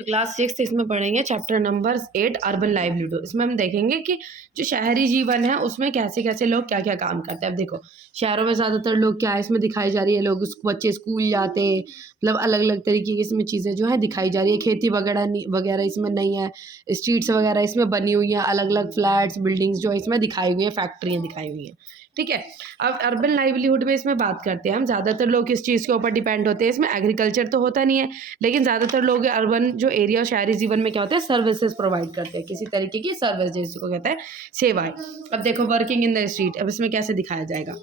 तो क्लास 6 इसमें पढ़ेंगे चैप्टर नंबर 8 अर्बन लाइवलीहुड। इसमें हम देखेंगे कि जो शहरी जीवन है उसमें कैसे-कैसे लोग क्या-क्या काम करते हैं। अब देखो शहरों में ज़्यादातर लोग क्या है इसमें दिखाई जा रही है, लोग बच्चे स्कूल जाते हैं, मतलब अलग-अलग तरीके की इसमें चीज़ें जो है दिखाई जा रही है। खेती वगैरह इसमें नहीं है, स्ट्रीट्स वगैरह इसमें बनी हुई हैं, अलग-अलग फ्लैट्स, बिल्डिंग्स जो है इसमें दिखाई हुई हैं, फैक्ट्रियाँ दिखाई हुई हैं। ठीक है। अब अर्बन लाइवलीहुड में इसमें बात करते हैं हम, ज़्यादातर लोग किस चीज़ के ऊपर डिपेंड होते हैं। इसमें एग्रीकल्चर तो होता नहीं है, लेकिन ज़्यादातर लोग अर्बन जो एरिया और शहरी जीवन में क्या होता है, सर्विसेज प्रोवाइड करते हैं, किसी तरीके की सर्विस जिसको कहते हैं सेवाएं। अब देखो वर्किंग इन द स्ट्रीट, अब इसमें कैसे दिखाया जाएगा।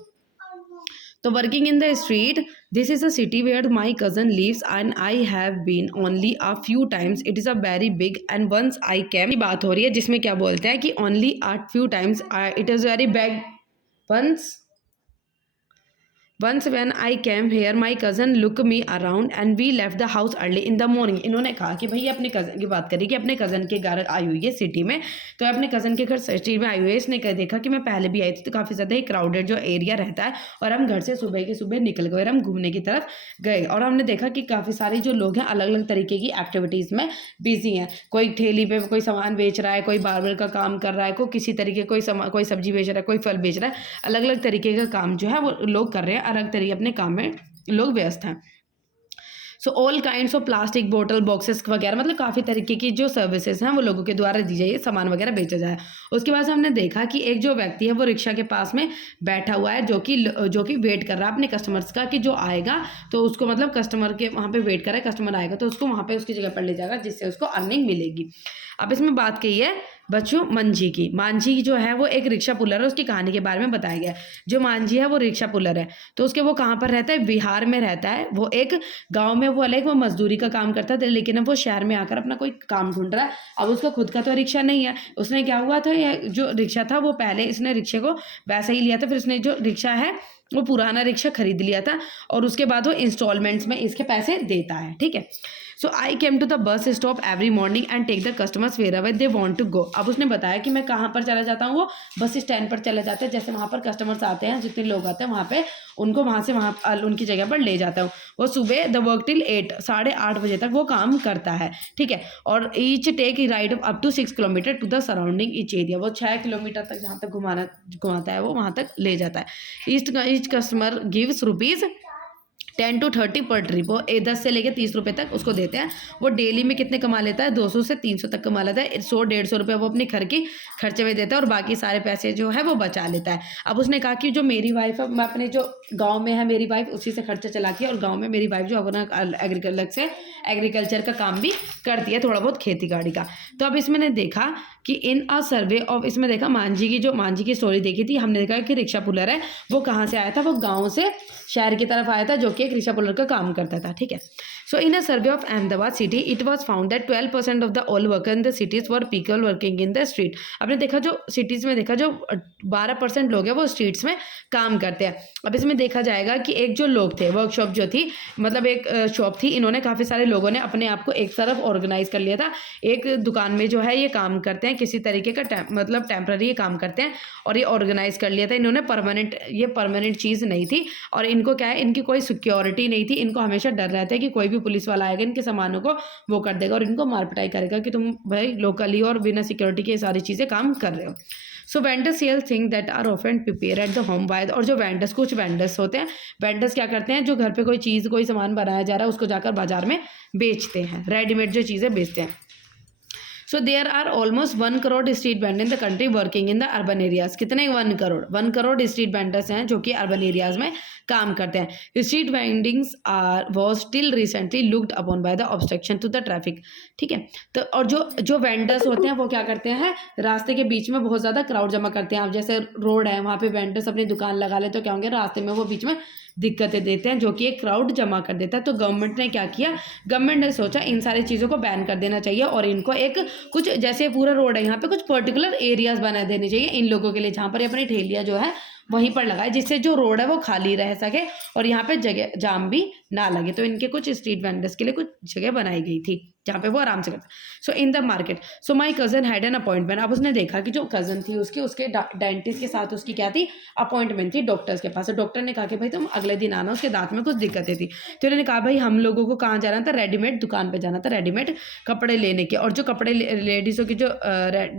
तो working in the street, this is a city where my cousin lives and I have been only a few times, it is a very big and once I came. बात हो रही है जिसमें क्या बोलते हैं कि only a few times, it is very big Once when I came here, my cousin looked me around and we left the house early in the morning। इन्होंने कहा कि भैया अपने कज़न की बात करी कि अपने कज़न के घर आई हुई है सिटी में, तो अपने कज़न के घर सिटी में आई हुई है। इसने देखा कि मैं पहले भी आई थी तो काफ़ी ज़्यादा ही क्राउडेड जो एरिया रहता है, और हम घर से सुबह के सुबह निकल गए और हम घूमने की तरफ गए, और हमने देखा कि काफ़ी सारे जो लोग हैं अलग अलग तरीके की एक्टिविटीज़ में बिजी हैं। कोई ठेली पे कोई सामान बेच रहा है, कोई बार्बर का काम कर रहा है, कोई किसी तरीके कोई सब्जी बेच रहा है, कोई फल बेच रहा है। अलग अलग तरीके का काम जो है वो लोग कर रहे हैं, अलग तरीके अपने काम में लोग व्यस्त हैं। So all kinds of plastic बोतल बॉक्सेस वगैरह, मतलब काफ़ी तरीके की जो सर्विसेज हैं वो लोगों के द्वारा दी जाए, सामान वगैरह बेचा जाए। उसके बाद हमने देखा कि एक जो व्यक्ति है वो रिक्शा के पास में बैठा हुआ है, जो कि वेट कर रहा है अपने कस्टमर्स का कि जो आएगा तो उसको, मतलब कस्टमर के वहाँ पे वेट कर रहा है, कस्टमर आएगा तो उसको वहाँ पे उसकी जगह पर ले जाएगा जिससे उसको अर्निंग मिलेगी। अब इसमें बात कही है बच्चों मांझी की। मांझी जो है वो एक रिक्शा पुलर है, उसकी कहानी के बारे में बताया गया है। जो मांझी है वो रिक्शा पुलर है, तो उसके वो कहाँ पर रहता है, बिहार में रहता है। वो एक गांव में वो अलग वो मजदूरी का काम करता था, लेकिन अब वो शहर में आकर अपना कोई काम ढूंढ रहा है। अब उसका खुद का तो रिक्शा नहीं है। उसने क्या हुआ था, जो रिक्शा था वो पहले इसने रिक्शे को वैसा ही लिया था, फिर उसने जो रिक्शा है वो पुराना रिक्शा खरीद लिया था, और उसके बाद वो इंस्टॉलमेंट्स में इसके पैसे देता है। ठीक है। So I came to the bus stop every morning and take the customers wherever they want to go. अब उसने बताया कि मैं कहाँ पर चला जाता हूँ, वो बस स्टैंड पर चले जाते हैं, जैसे वहाँ पर कस्टमर्स आते हैं, जितने लोग आते हैं वहाँ पे उनको वहाँ से वहाँ उनकी जगह पर ले जाता हूँ। वो सुबह द वर्क टिल 8, 8:30 बजे तक वो काम करता है। ठीक है। और each take ride up to 6 kilometre to the surrounding each area, वो 6 किलोमीटर तक जहाँ तक घुमाता है वो वहाँ तक ले जाता है। Each customer gives rupees 10 to 30 पर ट्रिप। वो 10 से लेकर 30 रुपये तक उसको देते हैं। वो डेली में कितने कमा लेता है, 200 से 300 तक कमा लेता है। 100-150 रुपये वो अपने घर की खर्चे में देता है, और बाकी सारे पैसे जो है वो बचा लेता है। अब उसने कहा कि जो मेरी वाइफ है, मैं अपने जो गांव में है मेरी वाइफ, उसी से खर्चा चलाती है, और गांव में मेरी वाइफ जो अपना एग्रीकल्चर का काम भी करती है, थोड़ा बहुत खेती बाड़ी का। तो अब इसमें ने देखा कि इन अ सर्वे ऑफ, इसमें देखा मांझी की स्टोरी देखी थी हमने, देखा कि रिक्शा पुलर है वो कहाँ से आया था, वो गाँव से शहर की तरफ आया था, जो कि एक रिक्शा पुलर का काम करता था। ठीक है। So in a survey of Ahmedabad city it was found that 12% of the all worker in the cities were people working in the street. आपने देखा जो सिटीज में देखा जो 12% लोग हैं वो स्ट्रीट्स में काम करते हैं। अब इसमें देखा जाएगा कि एक जो लोग थे, वर्कशॉप जो थी, मतलब एक शॉप थी, इन्होंने काफ़ी सारे लोगों ने अपने आप को एक तरफ ऑर्गेनाइज कर लिया था। एक दुकान में जो है ये काम करते हैं, किसी तरीके का मतलब टेम्पररी काम करते हैं, और ये ऑर्गेनाइज कर लिया था इन्होंने। परमानेंट चीज़ नहीं थी, और इनको क्या है, इनकी कोई सिक्योरिटी नहीं थी। इनको हमेशा डर रहता है कि कोई भी पुलिस वाला आएगा इनके सामानों को वो कर देगा और इनको मार पिटाई करेगा कि तुम भाई लोकली और बिना सिक्योरिटी के सारी चीज़ें काम कर रहे हो। So vendors sell thing that are often prepare at the home by, और जो वेंडर्स, कुछ वेंडर्स होते हैं, वेंडर्स क्या करते हैं, जो घर पे कोई चीज़ कोई सामान बनाया जा रहा है उसको जाकर बाजार में बेचते हैं, रेडीमेड जो चीज़ें बेचते हैं। So there are almost 1 crore street vendor in the country working in the urban areas. कितने, 1 करोड़ स्ट्रीट वेंडर्स हैं जो कि अर्बन एरियाज में काम करते हैं। Street vendings are was still recently looked upon by the obstruction to the traffic. ठीक है। तो और जो वेंडर्स होते हैं वो क्या करते हैं, रास्ते के बीच में बहुत ज़्यादा क्राउड जमा करते हैं। आप जैसे रोड है वहाँ पे वेंडर्स अपनी दुकान लगा ले तो क्या होंगे, रास्ते में वो बीच में दिक्कतें देते हैं, जो कि एक क्राउड जमा कर देता है। तो गवर्नमेंट ने क्या किया, गवर्नमेंट ने सोचा इन सारी चीज़ों को बैन कर देना चाहिए, और इनको एक कुछ, जैसे पूरा रोड है यहाँ पे कुछ पर्टिकुलर एरियाज बना देने चाहिए इन लोगों के लिए, जहाँ पर अपनी ठेलियाँ जो है वहीं पर लगाए, जिससे जो रोड है वो खाली रह सके और यहाँ पे जगह जाम भी ना लगे। तो इनके कुछ स्ट्रीट वेंडर्स के लिए कुछ जगह बनाई गई थी। जहाँ पे वो आराम से करता। So in the market, so my cousin had an appointment. अब उसने देखा कि जो कज़न थी उसकी, उसके डेंटिस्ट के साथ उसकी क्या थी, अपॉइंटमेंट थी डॉक्टर्स के पास। तो डॉक्टर ने कहा कि भाई तुम अगले दिन आना, उसके दांत में कुछ दिक्कतें थी। तो उन्होंने कहा भाई हम लोगों को कहाँ जाना था, रेडीमेड दुकान पर जाना था, रेडीमेड कपड़े लेने के। और जो कपड़े लेडीज़ों के जो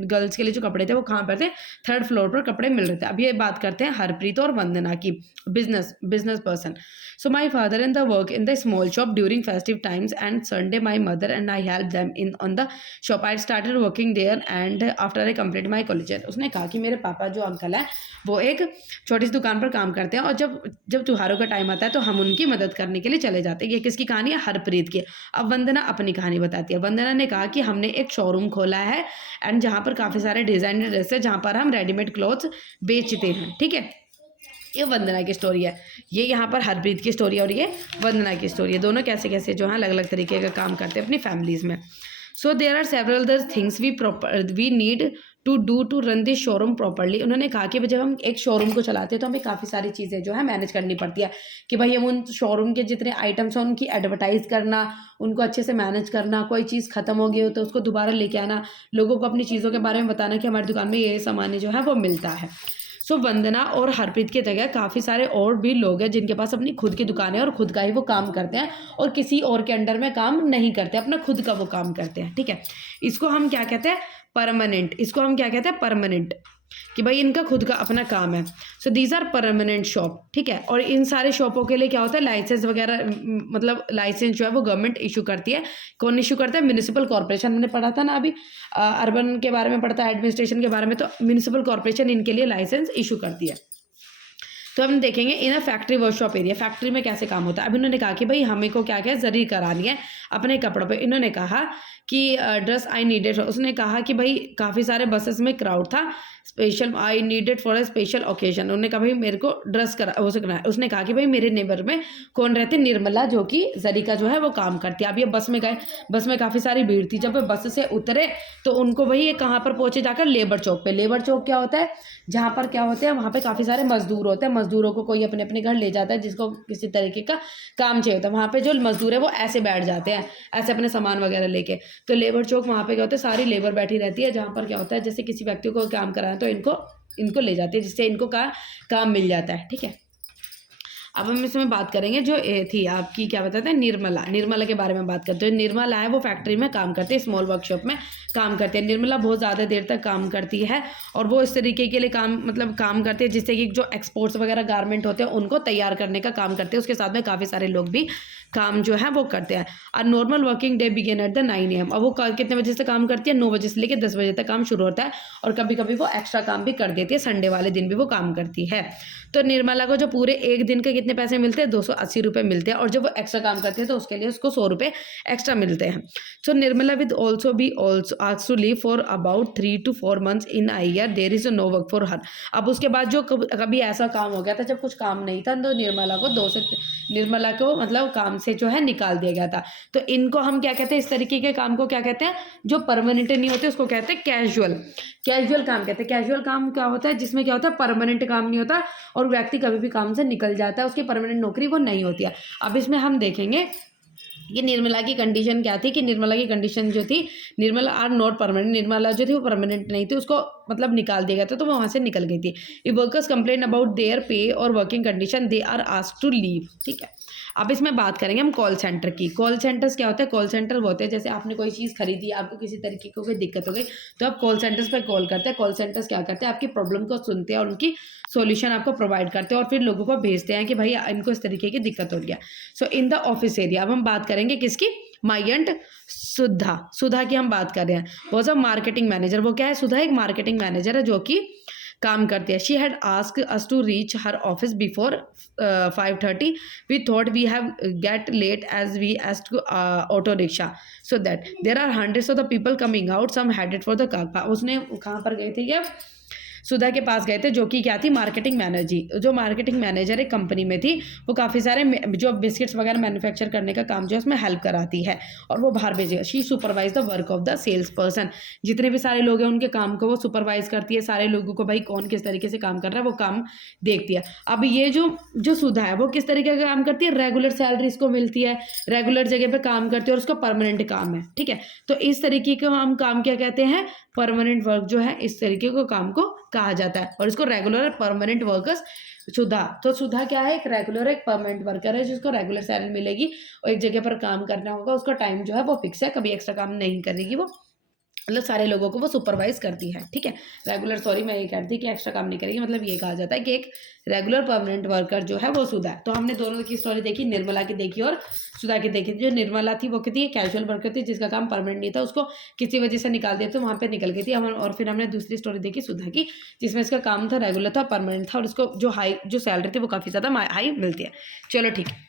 गर्ल्स के लिए जो कपड़े थे वो कहाँ पर थे, 3rd फ्लोर पर कपड़े मिल रहे थे। अब ये बात करते हैं हरप्रीत और वंदना की, business person. So my father and the work in the small shop during festive times, and Sunday my mother and I helped them in on the shop. I started working there and after I completed my college. उसने कहा कि मेरे पापा जो uncle हैं वो एक छोटी सी दुकान पर काम करते हैं और जब जब त्योहारों का टाइम आता है तो हम उनकी मदद करने के लिए चले जाते हैं। ये किसकी कहानी है, हरप्रीत की। अब वंदना अपनी कहानी बताती है। वंदना ने कहा कि हमने एक शोरूम खोला है एंड जहाँ पर काफ़ी सारे डिज़ाइनर ड्रेस है, जहाँ पर हम रेडीमेड क्लॉथ्स बेचते हैं। ठीक है, ये वंदना की स्टोरी है, ये यहाँ पर हरप्रीत की स्टोरी है और ये वंदना की स्टोरी है। दोनों कैसे कैसे जो है अलग अलग तरीके का काम करते हैं अपनी फैमिलीज़ में। So there are several other things we need to do to run this showroom properly. उन्होंने कहा कि जब हम एक शोरूम को चलाते हैं तो हमें काफ़ी सारी चीज़ें जो है मैनेज करनी पड़ती है कि भाई हम उन शोरूम के जितने आइटम्स हैं उनकी एडवर्टाइज़ करना, उनको अच्छे से मैनेज करना, कोई चीज़ ख़त्म हो गई हो तो उसको दोबारा लेके आना, लोगों को अपनी चीज़ों के बारे में बताना कि हमारी दुकान में ये सामान जो है वो मिलता है। सो वंदना और हरप्रीत की जगह काफ़ी सारे और भी लोग हैं जिनके पास अपनी खुद की दुकान है और खुद का ही वो काम करते हैं और किसी और के अंडर में काम नहीं करते, अपना खुद का वो काम करते हैं। ठीक है, इसको हम क्या कहते हैं, परमानेंट। इसको हम क्या कहते हैं, परमानेंट, कि भाई इनका खुद का अपना काम है। So these are permanent shop. ठीक है, और इन सारे शॉपों के लिए क्या होता है, लाइसेंस वगैरह, मतलब लाइसेंस जो है वो गवर्नमेंट इशू करती है। कौन इशू करता है, म्यूनिसिपल कॉर्पोरेशन। हमने पढ़ा था ना अभी, अर्बन के बारे में पढ़ता है, एडमिनिस्ट्रेशन के बारे में, तो म्यूनिसिपल कॉर्पोरेशन इनके लिए लाइसेंस इशू करती है। तो हम देखेंगे in a factory workshop area, factory में कैसे काम होता है। अब इन्होंने कहा कि भाई हमें को क्या क्या जरी करानी है अपने कपड़ों पे। इन्होंने कहा कि ड्रेस आई नीडेड, उसने कहा कि भाई काफ़ी सारे बसेस में क्राउड था, special I needed for a special occasion. उन्होंने कहा भाई मेरे को ड्रेस करा, उसने कहा कि भाई मेरे नेबर में कौन रहते, निर्मला, जो कि जरी का जो है वो काम करती है। अब ये बस में गए, बस में काफ़ी सारी भीड़ थी। जब वे बस से उतरे तो उनको वही ये कहाँ पर पहुँचे, जाकर लेबर चौक पे। लेबर चौक क्या होता है, जहाँ पर क्या होते हैं, वहाँ पे काफ़ी सारे मजदूर होते हैं। मजदूरों को कोई अपने अपने घर ले जाता है जिसको किसी तरीके का काम चाहिए होता है। वहाँ पे जो मजदूर है वो ऐसे बैठ जाते हैं, ऐसे अपने सामान वगैरह लेके। तो लेबर चौक वहाँ पे क्या होता है, सारी लेबर बैठी रहती है, जहाँ पर क्या होता है जैसे किसी व्यक्ति को काम कराना है तो इनको ले जाते हैं, जिससे इनको काम मिल जाता है। ठीक है, अब हम इसमें बात करेंगे जो थी आपकी, क्या बताते हैं, निर्मला के बारे में बात करते हैं। निर्मला है वो फैक्ट्री में काम करते हैं, स्मॉल वर्कशॉप में काम करते हैं। निर्मला बहुत ज़्यादा देर तक काम करती है और वो इस तरीके के लिए काम करते हैं जिससे कि जो एक्सपोर्ट्स वगैरह गारमेंट होते हैं उनको तैयार करने का काम करते हैं। उसके साथ में काफ़ी सारे लोग भी काम जो है वो करते हैं। और normal working day begin at the 9 AM। अब वो कितने बजे से काम करती है, 9 बजे से लेकर 10 बजे तक काम शुरू होता है और कभी कभी वो एक्स्ट्रा काम भी कर देती है, संडे वाले दिन भी वो काम करती है। तो निर्मला को जो पूरे एक दिन के कितने पैसे मिलते हैं, 280 रुपये मिलते हैं, और जब वो एक्स्ट्रा काम करते हैं तो उसके लिए उसको 100 रुपये एक्स्ट्रा मिलते हैं। So Nirmala with also asked to leave for about 3 to 4 months in a year, there is no work for her. अब उसके बाद जो कभी ऐसा काम हो गया था जब कुछ काम नहीं था तो निर्मला को मतलब काम से जो है निकाल दिया गया था। तो इनको हम क्या कहते हैं, इस तरीके के काम को क्या कहते हैं, जो परमानेंट नहीं होते उसको कहते हैं कैजुअल काम कहते हैं। कैजुअल काम क्या होता है, जिसमें क्या होता है, परमानेंट काम नहीं होता और व्यक्ति कभी भी काम से निकल जाता है, उसकी परमानेंट नौकरी वो नहीं होती है। अब इसमें हम देखेंगे ये निर्मला की कंडीशन क्या थी, कि निर्मला की कंडीशन जो थी, Nirmala are not permanent, Nirmala जो थी वो परमानेंट नहीं थी, उसको मतलब निकाल दिया गया था तो वो वहाँ से निकल गई थी। If workers complain about their pay और working condition they are asked to leave. ठीक है, अब इसमें बात करेंगे हम कॉल सेंटर की। कॉल सेंटर्स क्या होते हैं, कॉल सेंटर वो होते हैं जैसे आपने कोई चीज़ खरीदी, आपको किसी तरीके की कोई दिक्कत हो गई तो आप कॉल सेंटर्स पर कॉल करते हैं। कॉल सेंटर्स क्या करते हैं, आपकी प्रॉब्लम को सुनते हैं और उनकी सॉल्यूशन आपको प्रोवाइड करते हैं और फिर लोगों को भेजते हैं कि भाई इनको इस तरीके की दिक्कत हो रही है। So in the office area, अब हम बात करेंगे किसकी, माई एंड सुधा की हम बात कर रहे हैं। वॉज अ मार्केटिंग मैनेजर, वो क्या है, सुधा एक मार्केटिंग मैनेजर है जो कि काम करती है। She had asked us to reach her office before 5:30। We thought we have get late as we asked auto rickshaw so that there are hundreds of the people coming out, some headed for the car. उसने कहाँ पर गए थे ये, सुधा के पास गए थे, जो कि क्या थी, मार्केटिंग मैनेजर। जो मार्केटिंग मैनेजर एक कंपनी में थी, वो काफ़ी सारे जो बिस्किट्स वगैरह मैन्युफैक्चर करने का काम जो है उसमें हेल्प कराती है और वो बाहर भेजेगा। She supervise the work of the sales person. जितने भी सारे लोग हैं उनके काम को वो सुपरवाइज करती है, सारे लोगों को भाई कौन किस तरीके से काम कर रहा है वो काम देखती है। अब ये जो सुधा है वो किस तरीके का काम करती है, रेगुलर सैलरी इसको मिलती है, रेगुलर जगह पे काम करती है और उसका परमानेंट काम है, ठीक है। तो इस तरीके का हम काम क्या कहते हैं, परमानेंट वर्क जो है इस तरीके को काम को कहा जाता है और इसको रेगुलर और परमानेंट वर्कर्स। सुधा, तो सुधा क्या है, एक रेगुलर एक परमानेंट वर्कर है जिसको रेगुलर सैलरी मिलेगी और एक जगह पर काम करना होगा, उसका टाइम जो है वो फिक्स है, कभी एक्स्ट्रा काम नहीं करेगी वो, मतलब सारे लोगों को वो सुपरवाइज करती है, ठीक है। रेगुलर, सॉरी मैं ये कहती कि एक्स्ट्रा काम नहीं करेगी, मतलब ये कहा जाता है कि एक रेगुलर परमानेंट वर्कर जो है वो सुधा है। तो हमने दोनों की स्टोरी देखी, निर्मला की देखी और सुधा की देखी। जो निर्मला थी वो कितनी कैजुअल वर्कर थी जिसका काम परमानेंट नहीं था, उसको किसी वजह से निकाल दिया तो वहाँ पे निकल गई थी। और फिर हमने दूसरी स्टोरी देखी सुधा की, जिसमें इसका काम था रेगुलर था, परमानेंट था और उसको जो सैलरी थी वो काफ़ी ज़्यादा हाई मिलती है। चलो ठीक है।